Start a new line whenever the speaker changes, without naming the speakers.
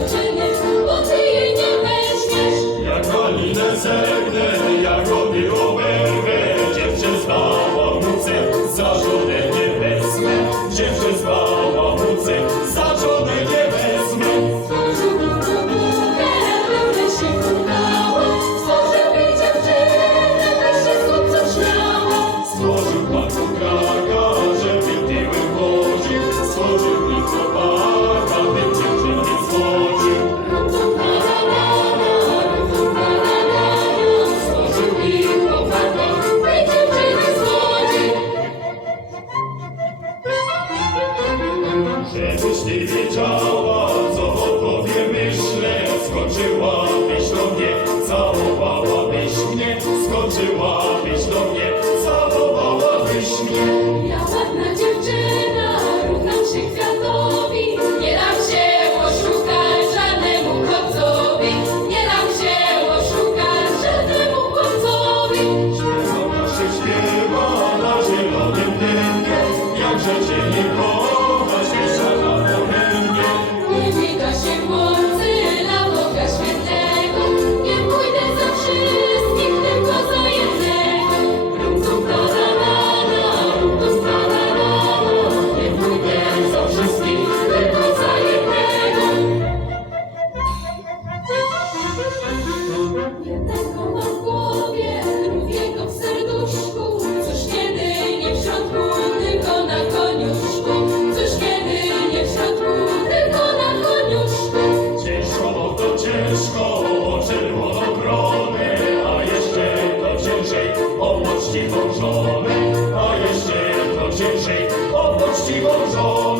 dziewczyny, bo ty jej nie weźmiesz.
Jak malinę zerknę Żebyś nie wiedziała, co o tobie myślę. Skoczyłabyś do mnie, całowałabyś mnie. Skoczyła żonę, a jeszcze to ciężej o poczciwą żonę.